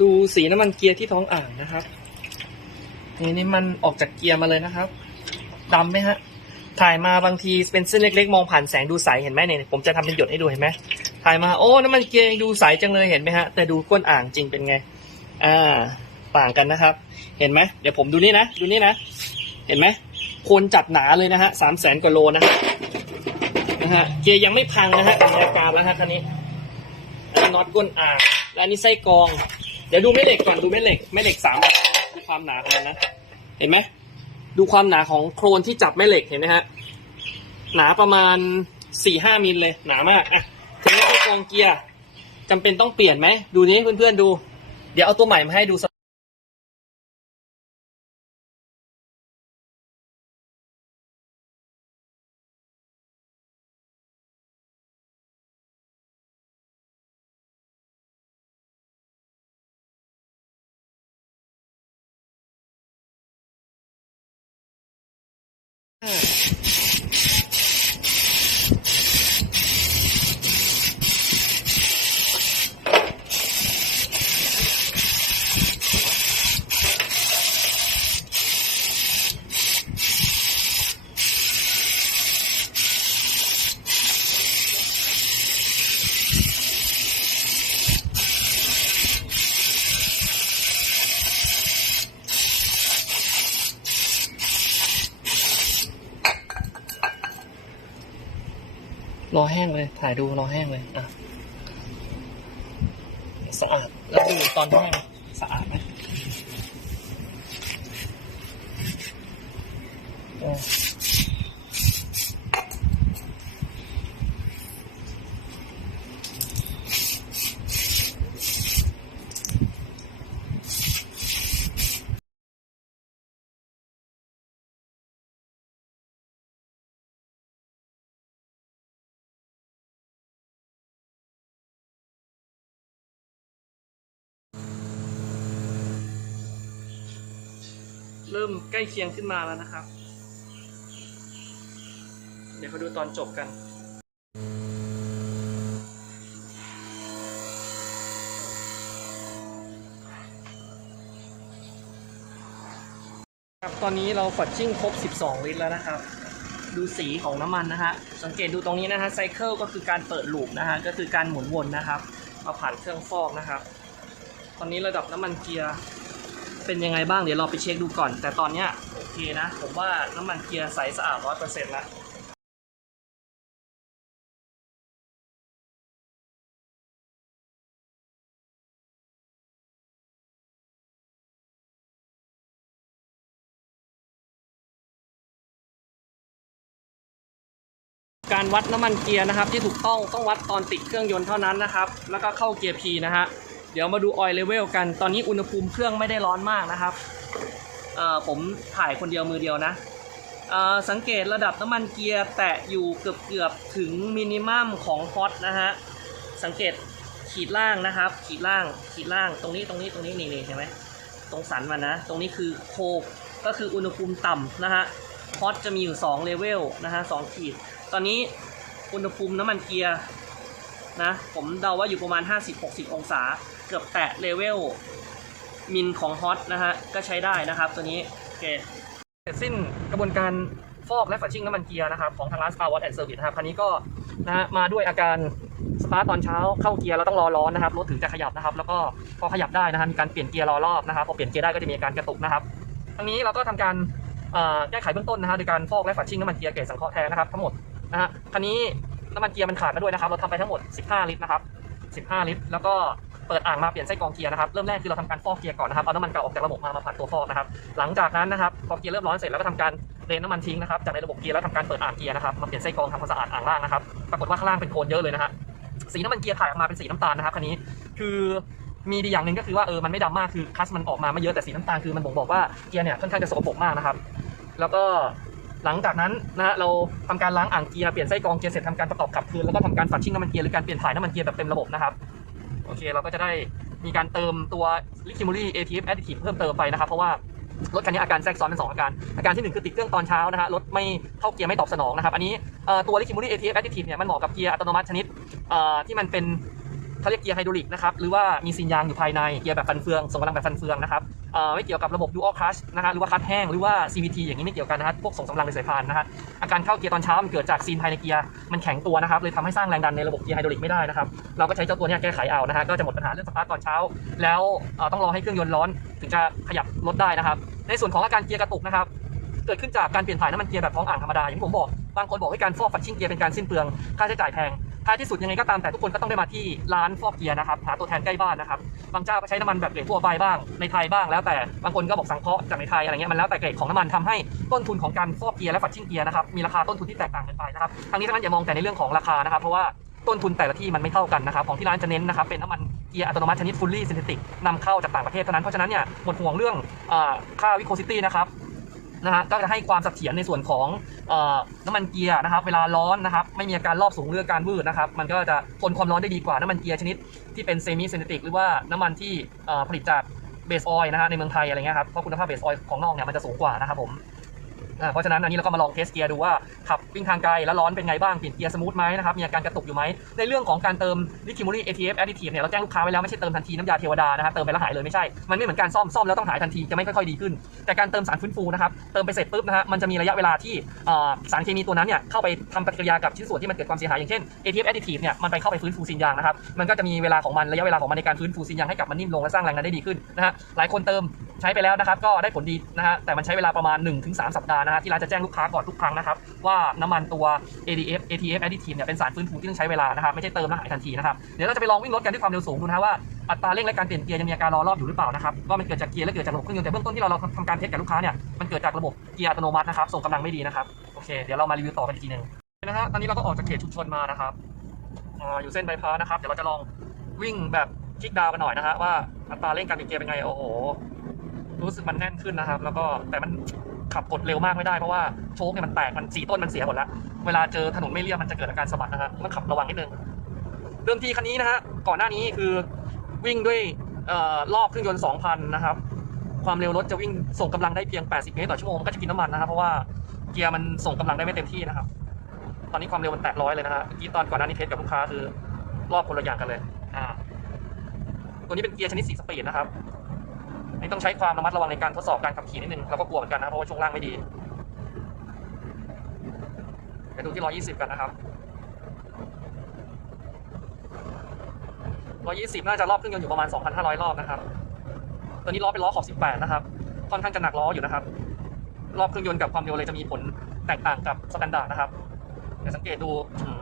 ดูสีน้ำมันเกียร์ที่ท้องอ่างนะครับ นี่นี่มันออกจากเกียร์มาเลยนะครับดำไหมฮะ ถ่ายมาบางทีเป็นเส้นเล็กๆ มองผ่านแสงดูใสเห็นไหมเนี่ยผมจะทำเป็นหยดให้ดูเห็นไหมถ่ายมาโอ้น้ำมันเกียร์ยังดูใสจังเลยเห็นไหมฮะ แต่ดูก้นอ่างจริงเป็นไง อ่าต่างกันนะครับ เห็นไหมเดี๋ยวผมดูนี่นะดูนี่นะ เห็นไหมคนจัดหนาเลยนะฮะสามแสนกว่าโลนะฮะนะฮะเกียร์ยังไม่พังนะฮะมีอาการแล้วฮะคันนี้น็อตก้นอ่างและนนี้ไส้กรอง เดี๋ยวดูแม่เหล็กก่อนดูแม่เหล็กแม่เหล็กสามแบบดูความหนาของมันนะเห็นไหมดูความหนาของโครนที่จับแม่เหล็กเห็นไหมฮะหนาประมาณสี่ห้ามิลเลยหนามากอะทีนี้ตัวกรองเกียร์จำเป็นต้องเปลี่ยนไหมดูนี้เพื่อนๆดู เดี๋ยวเอาตัวใหม่มาให้ดูส ก รอแห้งเลย ถ่ายดูรอแห้งเลย อะ สะอาด แล้วดูตอนแห้งสะอาดไหมโอ้ เริ่มใกล้เคียงขึ้นมาแล้วนะครับ เดี๋ยวเาดูตอนจบกันครับตอนนี้เราฝัดชิ่งครบ 12 ลิตรแล้วนะครับ ดูสีของน้ำมันนะฮะ สังเกตดูตรงนี้นะฮะไซเคิลก็คือการเปิดลูปนะฮะ ก็คือการหมุนวนนะครับ มาผ่านเครื่องฟอกนะครับ ตอนนี้ระดับน้ำมันเกียร์ เป็นยังไงบ้างเดี๋ยวเราไปเช็คดูก่อน แต่ตอนเนี้ยโอเคนะ ผมว่าน้ำมันเกียร์ใสสะอาดร้อยเปอร์เซ็นต์ละการวัดน้ำมันเกียร์นะครับ ที่ถูกต้องต้องวัดตอนติดเครื่องยนต์เท่านั้นนะครับ แล้วก็เข้าเกียร์ P นะฮะ เดี๋ยวมาดูออยล์เลเวลกัน ตอนนี้อุณหภูมิเครื่องไม่ได้ร้อนมากนะครับ เอ่อผมถ่ายคนเดียวมือเดียวนะ เอ่อสังเกตระดับน้ำมันเกียร์แตะอยู่เกือบเกือบถึงมินิมัมของฮอตนะฮะ สังเกตขีดล่างนะครับ ขีดล่าง ขีดล่าง ตรงนี้ ตรงนี้ ตรงนี้ นี่นี่เห็นไหมตรงสันมันนะ ตรงนี้คือโคก็คืออุณหภูมิต่ำนะฮะฮอตจะมีอยู่2เลเวลนะฮะสองขีด ตอนนี้อุณหภูมิน้ำมันเกียร์ นะ ผมเดาว่าอยู่ประมาณ 50-60 องศา เกือบแตะเลเวลมินของฮอตนะฮะ ก็ใช้ได้นะครับตัวนี้โอเคเสร็จสิ้นกระบวนการฟอกและฝัดชิ่งน้ำมันเกียร์นะครับของทางร้าน Star Watt and Service นะครับคันนี้ก็นะฮะมาด้วยอาการสตาร์ทตอนเช้าเข้าเกียร์เราต้องรอร้อนนะครับรถถึงจะขยับนะครับ แล้วก็พอขยับได้นะฮะมีการเปลี่ยนเกียร์รอรอบนะครับพอเปลี่ยนเกียร์ได้ก็จะมีอาการกระตุกนะครับทั้งนี้เราก็ทำการแก้ไขเบื้องต้นนะฮะโดยการฟอกและฝัดชิ่งน้ำมันเกียร์เกรดสังเคราะห์แท้นะครับทั้งหมดนะฮะคันนี้ น้ำมันเกียร์มันขาดมาด้วยนะครับ เราทำไปทั้งหมด 15 ลิตรนะครับ 15 ลิตร แล้วก็เปิดอ่างมาเปลี่ยนไส้กรองเกียร์นะครับ เริ่มแรกคือเราทำการฟอกเกียร์ก่อนนะครับ เอาน้ำมันเก่าออกจากระบบมา มาผ่านตัวฟอกนะครับ หลังจากนั้นนะครับ พอเกียร์เริ่มร้อนเสร็จแล้วก็ทำการเดนน้ำมันทิ้งนะครับ จากในระบบเกียร์แล้วทำการเปิดอ่างเกียร์นะครับ มาเปลี่ยนไส้กรองทำความสะอาดอ่างล่างนะครับ ปรากฏว่าข้างล่างเป็นโคลนเยอะเลยนะฮะ สีน้ำมันเกียร์ถ่ายออกมาเป็นสีน้ำตาลนะครับคันนี้ คือมีดีอย่างหนึ่งก็คือว่าเออ มันไม่ดำมาก คือคัสมันออกมาไม่เยอะแต่สีน้ำตาลคือมันบ่งบอกว่าเกียร์เนี่ยค่อนข้างจะสกปรกมากนะครับ แล้วก็ หลังจากนั้นนะฮะเราทำการล้างอ่างเกียร์เปลี่ยนไส้กรองเกียร์เสร็จทำการประกอบขับคืนแล้วก็ทำการฝัดชิ่งน้ำมันเกียร์หรือการเปลี่ยนถ่ายน้ำมันเกียร์แบบเต็มระบบนะครับโอเคเราก็จะได้มีการเติมตัว l i q u i m o r y ATF Additive เพิ่มเติมไปนะครับเพราะว่ารถคันนี้อาการแทรกซ้อนเป็นสองอาการ อาการที่หนึ่งคือติดเครื่องตอนเช้านะฮะรถไม่เข้าเกียร์ไม่ตอบสนองนะครับ อันนี้ตัว l i q u i m o r y ATF Additive เนี่ยมันเหมาะกับเกียร์อัตโนมัติชนิดที่มันเป็นเขาเรียกเกียร์ไฮดรอลิกนะครับหรือว่ามีซีนยางอยู่ภายในเกียร์แบบฟันเฟืองส่งกำลังแบบฟันเฟืองนะครับเอ่อ ไม่เกี่ยวกับระบบ dual clutch นะฮะหรือว่าคัตแห้งหรือว่า CVT อย่างนี้ไม่เกี่ยวกันนะฮะพวกส่งกำลังในสายพานนะฮะอาการเข้าเกียร์ตอนเช้ามันเกิดจากซีนภายในเกียร์มันแข็งตัวนะครับเลยทำให้สร้างแรงดันในระบบเกียร์ไฮดรอลิกไม่ได้นะครับเราก็ใช้เจ้าตัวนี้แก้ไขเอานะฮะก็จะหมดปัญหาเรื่องสตาร์ทตอนเช้า แล้วต้องรอให้เครื่องยนต์ร้อนถึงจะขยับรถได้นะครับ ในส่วนของอาการเกียร์กระตุกนะครับเกิดขึ้นจากการเปลี่ยนถ่ายน้ำมันเกียร์แบบท้องอ่างธรรมดาอย่างที่ผมบอกบางคนบอกว่าการฟอกฟันชิ่งเกียร์เป็นการสิ้นเปลืองค่าใช้จ่ายแพง ท้ายที่สุดยังไงก็ตามแต่ทุกคนก็ต้องได้มาที่ร้านฟอกเกียร์นะครับหาตัวแทนใกล้บ้านนะครับบางเจ้าก็ใช้น้ำมันแบบเกรดทั่วไปบ้างในไทยบ้างแล้วแต่บางคนก็บอกสังเคราะห์จากในไทยอะไรเงี้ยมันแล้วแต่เกรดของน้ำมันทำให้ต้นทุนของการฟอกเกียร์และฟันชิ่งเกียร์นะครับมีราคาต้นทุนที่แตกต่างกันไปนะครับทั้งนี้ทั้งนั้นอย่ามองแต่ในเรื่องของราคานะครับ เพราะว่าต้นทุนแต่ละที่มันไม่เท่ากันนะครับ ของที่ร้านจะเน้นนะครับ เป็นน้ำมันเกียร์อัตโนมัติชนิด fully synthetic นำเข้าจากต่างประเทศเท่านั้น เพราะฉะนั้นเนี่ยหมดห่วงเรื่องค่าวิโคซิตี้นะครับ นะฮะก็จะให้ความเสถียรในส่วนของอน้ำมันเกียร์นะครับ เวลาร้อนนะครับ ไม่มีอาการรอบสูงเรือการวืดนะครับ มันก็จะทนความร้อนได้ดีกว่าน้ำมันเกียร์ชนิดที่เป็นเซมิเซนติกหรือว่าน้ำมันที่ผลิตจากเบสออยล์นะฮะในเมืองไทยอะไรเงี้ยครับเพราะคุณภาพเบสออยล์ของนอกเนี่ยมันจะสูงกว่านะครับผม เพราะฉะนั้นอันนี้เราก็มาลองเทสเกียร์ดูว่าขับวิ่งทางไกลแล้วร้อนเป็นไงบ้างเปลี่ยนเกียร์สมูทไหมนะครับมีอาการกระตุกอยู่ไหมในเรื่องของการเติมลิคิมูรี่ ATF additive เนี่ยเราแจ้งลูกค้าไว้แล้วไม่ใช่เติมทันทีน้ำยาเทวดานะครับเติมไปแล้วหายเลยไม่ใช่ มันไม่เหมือนการซ่อมซ่อมแล้วต้องหายทันทีจะไม่ค่อยๆดีขึ้น แต่การเติมสารฟื้นฟูนะครับเติมไปเสร็จปุ๊บนะฮะมันจะมีระยะเวลาที่สารเคมีตัวนั้นเนี่ยเข้าไปทำปฏิกิริยากับชิ้นส่วนที่มันเกิดความเสียหายอย่างเช่น ATF additive เนี่ยมันไปเข้าไปฟื้นฟูซีนยางนะครับมันก็จะมีเวลาของมันระยะเวลาของมันในการฟื้นฟูซีนยางให้กลับมันนิ่มลงและสร้างแรงดันได้ดีขึ้นนะฮะหลายคนเติมใช้ไปแล้วนะครับก็ได้ผลดีนะฮะแต่มันใช้เวลาประมาณ 1-3 สัปดาห์นะฮะที่ร้านจะแจ้งลูกค้าก่อนทุกครั้งนะครับว่าน้ำมันตัว ADF ATF additive เนี่ยเป็นสารฟื้นฟูที่ต้องใช้เวลานะครับไม่ใช่เติมแล้วหายทันทีนะครับเดี๋ยวเราจะไปลองวิ่งรถกันด้วยความเร็วสูงดูนะว่าอัตราเร่งและการเปลี่ยนเกียร์ยังมีอาการรอรอบอยู่หรือเปล่านะครับว่ามันเกิดจากเกียร์และเกิดจากระบบเครื่องยนต์แต่เบื้องต้นที่เราเราทำการเทสกับลูกค้าเนี่ยมันเกิดจากระบบเกียร์อัตโนมัตินะครับส่งกำลังไม่ดีนะครับโอเคเดี๋ยวเรามารีวิวต่อกันอีกทีหนึงนะฮะตอนนี้เราก็ออกจากเขตชุมชนมานะครับอ่อยู่เส้นบพาสนะครับเดี๋ยวเราจะลองวิ่งแบบคลิกดาวกันหน่อยนะฮะว่าอัตราเร่งการเปลี่ยนเกียร์เป็นไงโอ้โหรู้สึกมันแน่นขึ้นนะครับ แล้วก็แต่มัน ขับกดเร็วมากไม่ได้เพราะว่าโชคเนี่ยมันแตกมันสีต้นมันเสียหมดแล้วเวลาเจอถนนไม่เรียบมันจะเกิดอาการสะบัดนะฮะต้องขับระวังนิดนึงเดิมทีคันนี้นะฮะก่อนหน้านี้คือวิ่งด้วยเอ่อรอบเครื่องยนต์2,000นะครับความเร็วรถจะวิ่งส่งกำลังได้เพียง 80 เมตรต่อชั่วโมงมันก็จะกินน้ำมันนะครับเพราะว่าเกียร์มันส่งกำลังได้ไม่เต็มที่นะครับตอนนี้ความเร็วมันแตะร้อยเลยนะฮะกี้ตอนก่อนหน้านี้เทสกับลูกค้าคือรอบคนละอย่างกันเลยอ่าตัวนี้เป็นเกียร์ชนิด4สปีดนะครับ นี่ต้องใช้ความระมัดระวังในการทดสอบการขับขี่นิดนึงเราก็กลัวเหมือนกันนะเพราะว่าช่วงล่างไม่ดีเดี๋ยวดูที่ 120 กันนะครับ 120 น่าจะรอบเครื่องยนต์อยู่ประมาณ 2,500 รอบนะครับ ตัวนี้ล้อเป็นล้อขอบ 18 นะครับ ค่อนข้างจะหนักล้ออยู่นะครับ รอบเครื่องยนต์กับความเร็วเลยจะมีผลแตกต่างกับสแตนดาร์ดนะครับเดี๋ยวสังเกตดู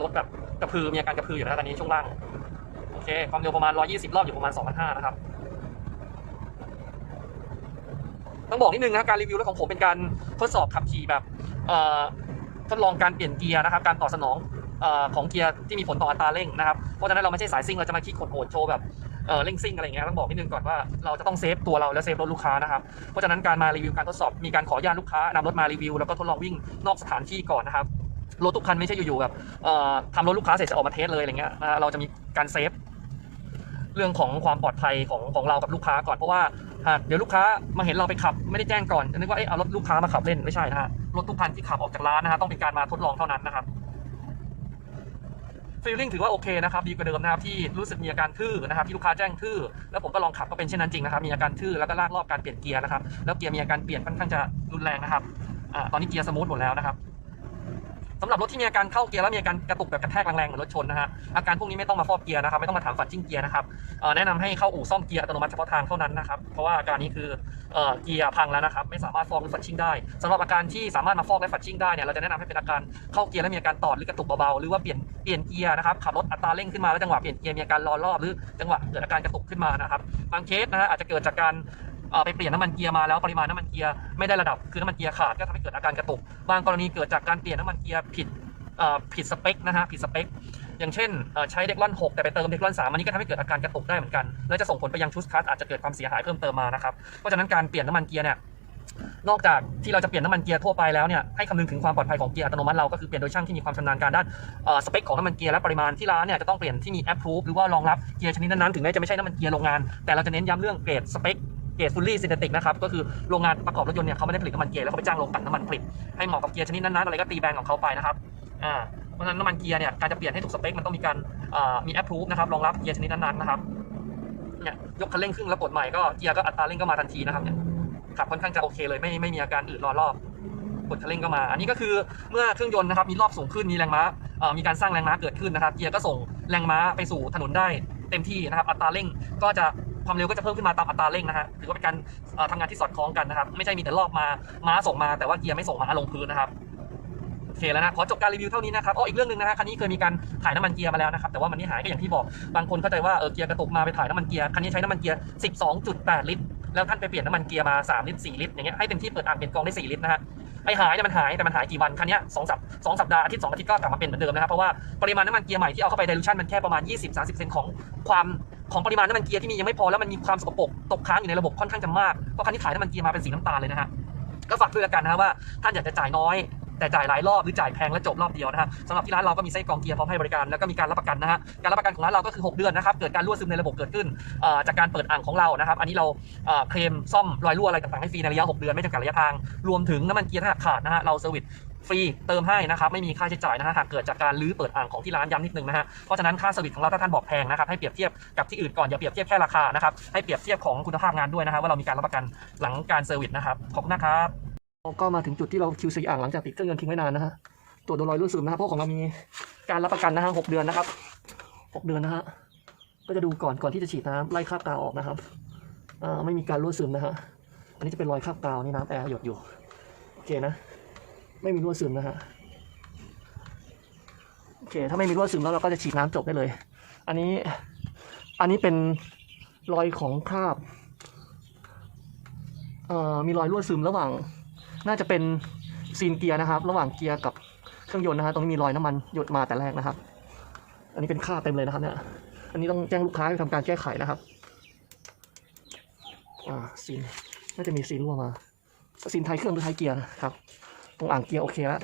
รถแบบกระพือมีอาการกระพืออยู่นะตอนนี้ช่วงล่าง โอเค ความเร็วประมาณ 120 รอบอยู่ประมาณ 2,500 นะครับ ต้องบอกนิดนึงนะการรีวิวรถของผมเป็นการทดสอบขับขี่แบบทดลองการเปลี่ยนเกียร์นะครับ การตอบสนองอของเกียร์ที่มีผลต่ออัตราเร่งนะครับ เพราะฉะนั้นเราไม่ใช่สายซิ่งเราจะมาคิดโหดโชว์แบบเร่งซิ่งอะไรเงี้ยต้องบอกนิดนึงก่อนว่าเราจะต้องเซฟตัวเราและเซฟรถลูกค้านะครับ เพราะฉะนั้นการมารีวิวการทดสอบมีการขออนุญาตลูกค้านำรถมารีวิวแล้วก็ทดลองวิ่งนอกสถานที่ก่อนนะครับรถทุกคันไม่ใช่อยู่ๆแบบทำรถลูกค้าเสร็จจะออกมาเทสเลยอะไรเงี้ยนะเราจะมีการเซฟ เรื่องของความปลอดภัยของของเรากับลูกค้าก่อนเพราะว่าหากเดี๋ยวลูกค้ามาเห็นเราไปขับไม่ได้แจ้งก่อนจะนึกว่าเอ๊ะเอารถลูกค้ามาขับเล่นไม่ใช่นะฮะรถทุกคันที่ขับออกจากร้านนะฮะต้องเป็นการมาทดลองเท่านั้นนะครับฟีลลิ่งถือว่าโอเคนะครับดีกว่าเดิมนะครับที่รู้สึกมีอาการทื่อนะครับที่ลูกค้าแจ้งทื่อแล้วผมก็ลองขับก็เป็นเช่นนั้นจริงนะครับมีอาการทื่อแล้วก็ลากรอบการเปลี่ยนเกียร์นะครับแล้วเกียร์มีอาการเปลี่ยนค่อนข้างจะรุนแรงนะครับอ่าตอนนี้เกียร์สมูทหมดแล้วนะครับ สำหรับรถที่มีอาการเข้าเกียร์แล้วมีอาการกระตุกแบบกระแทกแรงๆเหมือนรถชนนะฮะอาการพวกนี้ไม่ต้องมาฟอกเกียร์นะครับไม่ต้องมาถามฝัดจิ้งเกียร์นะครับแนะนำให้เข้าอู่ซ่อมเกียร์อัตโนมัติเฉพาะทางเท่านั้นนะครับเพราะว่าอาการนี้คือเกียร์พังแล้วนะครับไม่สามารถฟอกหรือฝัดชิ่งได้สำหรับอาการที่สามารถมาฟอกและฝัดชิ่งได้เนี่ยเราจะแนะนำให้เป็นอาการเข้าเกียร์แล้วมีอาการตอดหรือกระตุกเบาๆหรือว่าเปลี่ยนเปลี่ยนเกียร์นะครับขับรถอัตราเร่งขึ้นมาแล้วจังหวะเปลี่ยนเกียร์มีอาการรอรอบหรือจังหวะเกิดอาการกระตุกขึ้นมานะครับบางเคสนะฮะอาจจะเกิดจากการ ไปเปลี่ยนน้ำมันเกียร์มาแล้วปริมาณน้ำมันเกียร์ไม่ได้ระดับคือน้ำมันเกียร์ขาดก็ทำให้เกิดอาการกระตุก บางกรณีเกิดจากการเปลี่ยนน้ำมันเกียร์ผิดผิดสเปคนะฮะผิดสเปคอย่างเช่นใช้เด็กล่อน 6 แต่ไปเติมเด็กล่อน3อันนี้ก็ทำให้เกิดอาการกระตุกได้เหมือนกัน และจะส่งผลไปยังชุดคลัสอาจจะเกิดความเสียหายเพิ่มเติมมานะครับเพราะฉะนั้นการเปลี่ยนน้ำมันเกียร์เนี่ยนอกจากที่เราจะเปลี่ยนน้ำมันเกียร์ทั่วไปแล้วเนี่ยให้คำนึงถึงความปลอดภัยของเกียร์อัตโนมัติเราก็คือเปลี่ยนโดยช่างที่มีความชำนาญการด้านสเปคของน้ำมันเกียร์และปริมาณที่ร้านเนี่ยจะต้องเปลี่ยนที่มีแอปพรูฟหรือว่ารองรับเกียร์ชนิดนั้นๆถึงแม้จะไม่ใช่น้ำมันเกียร์โรงงานแต่เราจะเน้นย้ำเรื่องเกรดสเปค เกรดฟูลลี่ซินเทติกนะครับก็คือโรงงานประกอบรถยนต์เนี่ยเขาไม่ได้ผลิตน้ำมันเกียร์แล้วเขาไปจ้างโรงกลั่นน้ำมันผลิตให้เหมาะกับเกียร์ชนิดนั้นๆอะไรก็ตีแบรนด์ของเขาไปนะครับอ่าเพราะฉะนั้นน้ำมันเกียร์เนี่ยการจะเปลี่ยนให้ถูกสเปคมันต้องมีการอ่อมีแอปพรูฟนะครับรองรับเกียร์ชนิดนั้นๆนะครับเนี่ยยกคันเร่งขึ้นแล้วกดใหม่ก็เกียร์ก็อัตราเร่งก็มาทันทีนะครับเนี่ยขับค่อนข้างจะโอเคเลยไม่ไม่มีอาการอืดรอรอบกดคันเร่งก็มา อันนี้ก็คือเมื่อเครื่องยนต์นะครับมีรอบสูงขึ้นมีแรงม้าเอ่อมีการสร้างแรงม้าเกิดขึ้นนะครับเกียร์ก็ส่งแรงม้าไปสู่ถนนได้ เต็มที่นะครับ อัตราเร่งก็จะความเร็วก็จะเพิ่มขึ้นมาตามอัตราเร่งนะฮะถือว่าเป็นการทำงานที่สอดคล้องกันนะครับ ไม่ใช่มีแต่รอบมาม้าส่งมาแต่ว่าเกียร์ไม่ส่งม้าลงพื้นนะครับโอเคแล้วนะขอจบการรีวิวเท่านี้นะครับอ๋ออีกเรื่องหนึ่งนะฮะคันนี้เคยมีการถ่ายน้ำมันเกียร์มาแล้วนะครับแต่ว่ามันไม่หายก็อย่างที่บอกบางคนเข้าใจว่าเออเกียร์กระตุกมาไปถ่ายน้ำมันเกียร์คันนี้ใช้น้ำมันเกียร์ 12.8 ลิตรแล้วท่านไปเปลี่ยนน้ำมันเกียร์มา3ลิตร4ลิตรอย่างเงี้ยให้เต็มที่เปิดอ่างเปลี่ยนกองได้4ลิตรนะฮะ ไอหายเนี่ยมันหายแต่มันหายกี่วันคันเนี้ยสองสัปสองสัปดาห์อาทิตย์สองอาทิตย์ก็กลับมาเป็นเหมือนเดิมนะครับเพราะว่าปริมาณน้ำมันเกียร์ใหม่ที่เอาเข้าไปไดลูชันมันแค่ประมาณ 20-30%ของความของปริมาณน้ำมันเกียร์ที่มียังไม่พอแล้วมันมีความสกปรกตกค้างอยู่ในระบบค่อนข้างจะมากเพราะคันที่ขายน้ำมันเกียร์มาเป็นสีน้ำตาลเลยนะฮะก็ฝากด้วยกันนะฮะว่าท่านอยากจะจ่ายน้อย แต่จ่ายหลายรอบหรือจ่ายแพงและจบรอบเดียวนะฮะสำหรับที่ร้านเราก็มีไส้กรองเกียร์พร้อมให้บริการแล้วก็มีการรับประกันนะฮะการรับประกันของร้านเราก็คือ 6 เดือนนะครับเกิดการรั่วซึมในระบบเกิดขึ้นจากการเปิดอ่างของเรานะครับอันนี้เราเคลมซ่อมรอยรั่วอะไรต่างๆให้ฟรีในระยะ 6 เดือนไม่จำกัดระยะทางรวมถึงน้ำมันเกียร์ถ้าขาดนะฮะเราเซอร์วิสฟรีเติมให้นะครับไม่มีค่าใช้จ่ายนะฮะหากเกิดจากการรื้อเปิดอ่างของที่ร้านย้ำนิดนึงนะฮะเพราะฉะนั้นค่าเซอร์วิสของเราถ้าท่านบอกแพงนะครับให้เปรียบเทียบกับที่อื่นก่อนอย่าเปรียบเทียบแค่ราคานะครับให้เปรียบเทียบของคุณภาพงานด้วยนะฮะว่าเรามีการรับประกันหลังการเซอร์วิสนะครับขอบคุณนะครับ ก็มาถึงจุดที่เรา QC อ่างหลังจากติดเครื่องยนต์ทิ้งไว้นานนะฮะตรวจดูรอยรั่วซึมนะครับเพราะของเรามีการรับประกันนะฮะหกเดือนนะครับหกเดือนนะฮะก็จะดูก่อนก่อนที่จะฉีดน้ำไล่คราบกาวออกนะครับไม่มีการรั่วซึมนะฮะอันนี้จะเป็นรอยคราบกาวนี่น้ำแอร์หยดอยู่โอเคนะ ไม่มีรั่วซึมนะฮะโอเคถ้าไม่มีรั่วซึมแล้วเราก็จะฉีดน้ำจบได้เลย อันนี้อันนี้เป็นรอยของคราบมีรอยรั่วซึมระหว่าง น่าจะเป็นซีนเกียร์นะครับ ระหว่างเกียร์กับเครื่องยนต์นะฮะตรงนี้มีรอยน้ำมันหยดมาแต่แรกนะครับ อันนี้เป็นค่าเต็มเลยนะครับเนี่ยอันนี้ต้องแจ้งลูกค้าให้ทำการแก้ไขนะครับอ่าซีนน่าจะมีซีนรั่วมาซีนท้ายเครื่องหรือท้ายเกียร์นะครับ ตรงอ่างเกียร์โอเคแล้ว